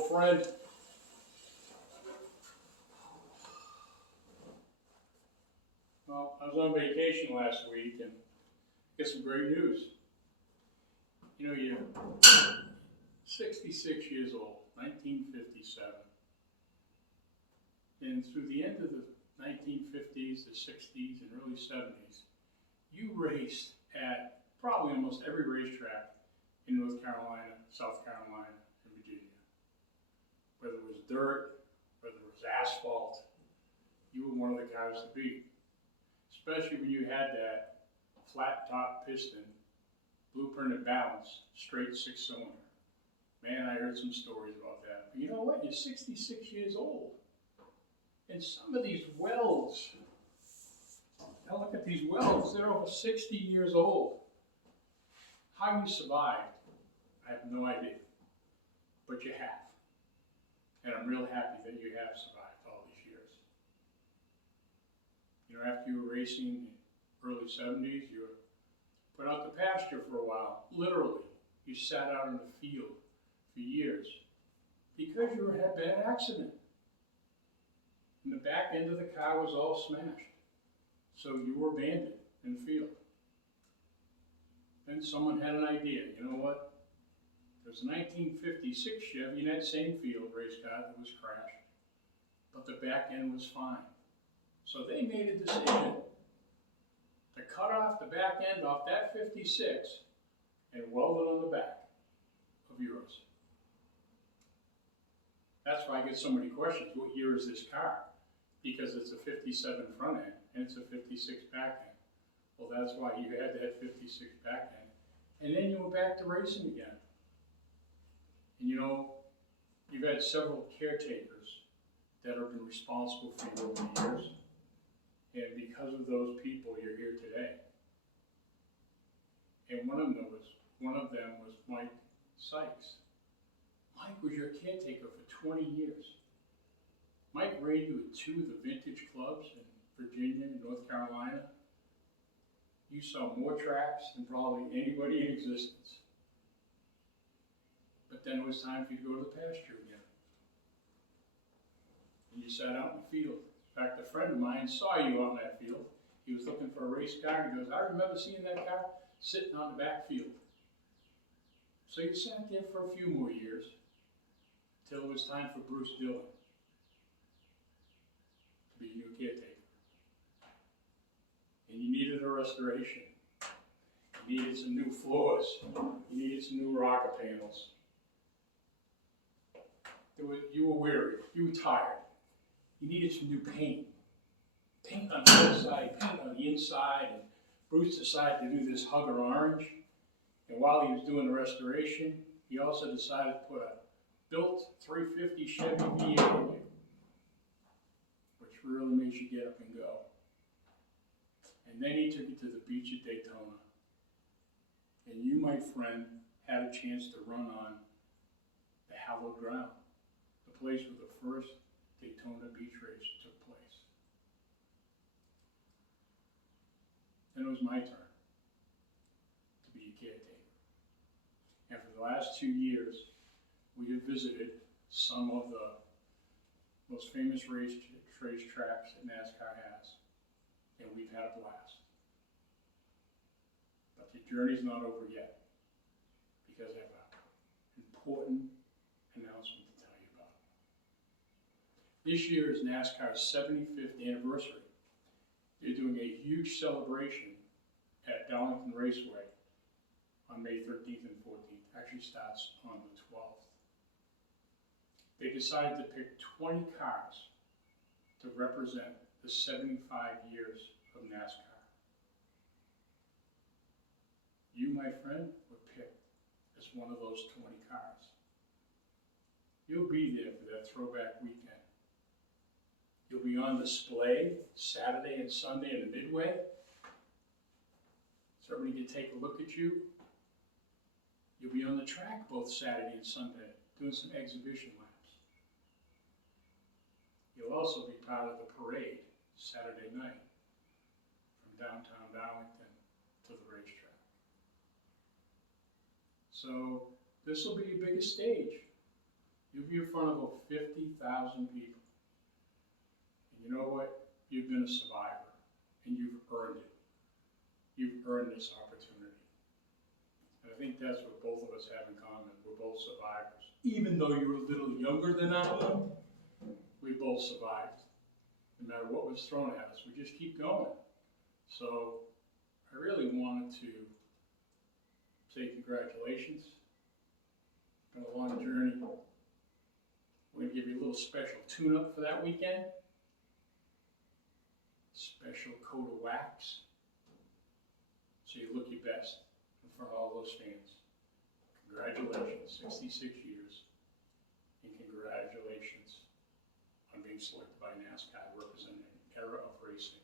old friend. Well, I was on vacation last week and get some great news. You know, you're 66 years old, 1957. And through the end of the 1950s, the 60s, and early 70s, you raced at probably almost every racetrack in North Carolina, South Carolina, and Virginia. Whether it was dirt, whether it was asphalt, you were one of the guys to beat. Especially when you had that flat top piston, blueprinted balance, straight 6-cylinder. Man, I heard some stories about that. But you know what? You're 66 years old. And some of these welds, now look at these welds, they're over 60 years old. How you survived, I have no idea. But you have. And I'm real happy that you have survived all these years. You know, after you were racing in the early 70s, you were put out to pasture for a while. Literally, you sat out in the field for years because you had a bad accident. And the back end of the car was all smashed. So you were abandoned in the field. Then someone had an idea. You know what? There's a 1956 Chevy in that same field race car that was crashed, but the back end was fine. So they made a decision to cut off the back end off that 56 and weld it on the back of yours. That's why I get so many questions. What year is this car? Because it's a 57 front end and it's a 56 back end. Well, that's why you had that 56 back end. And then you went back to racing again. And you know, you've had several caretakers that have been responsible for you over the years. And because of those people, you're here today. And one of them was Mike Sykes. Mike was your caretaker for 20 years. Mike ran you at 2 of the vintage clubs in Virginia and North Carolina. You saw more tracks than probably anybody in existence. But then it was time for you to go to the pasture again. And you sat out in the field. In fact, a friend of mine saw you out in that field. He was looking for a race car and he goes, I remember seeing that car sitting on the back field. So you sat there for a few more years until it was time for Bruce Dillon to be your new caretaker. And you needed a restoration. You needed some new floors. You needed some new rocker panels. You were weary. You were tired. You needed some new paint. Paint on the outside, paint on the inside. And Bruce decided to do this Hugger orange. And while he was doing the restoration, he also decided to put a built 350 Chevy V8 in you, which really makes you get up and go. And then he took you to the beach at Daytona. And you, my friend, had a chance to run on the hallowed ground, the place where the first Daytona beach race took place. Then it was my turn to be a caretaker. And for the last 2 years, we have visited some of the most famous racetracks that NASCAR has, and we've had a blast. But the journey's not over yet, because I have an important announcement to tell you about. This year is NASCAR's 75th anniversary. They're doing a huge celebration at Darlington Raceway on May 13th and 14th. Actually starts on the 12th. They decided to pick 20 cars to represent the 75 years of NASCAR. You, my friend, were picked as one of those 20 cars. You'll be there for that throwback weekend. You'll be on display Saturday and Sunday in the midway. So everybody can take a look at you. You'll be on the track both Saturday and Sunday doing some exhibition laps. You'll also be part of the parade Saturday night from downtown Darlington to the racetrack. So this will be your biggest stage. You'll be in front of over 50,000 people. And you know what? You've been a survivor, and you've earned it. You've earned this opportunity. And I think that's what both of us have in common. We're both survivors. Even though you're a little younger than I am, we both survived. No matter what was thrown at us, we just keep going. So I really wanted to say congratulations. It's been a long journey. We're going to give you a little special tune-up for that weekend. Special coat of wax. So you look your best in front of all those fans. Congratulations, 66 years. And congratulations on being selected by NASCAR representing an era of racing.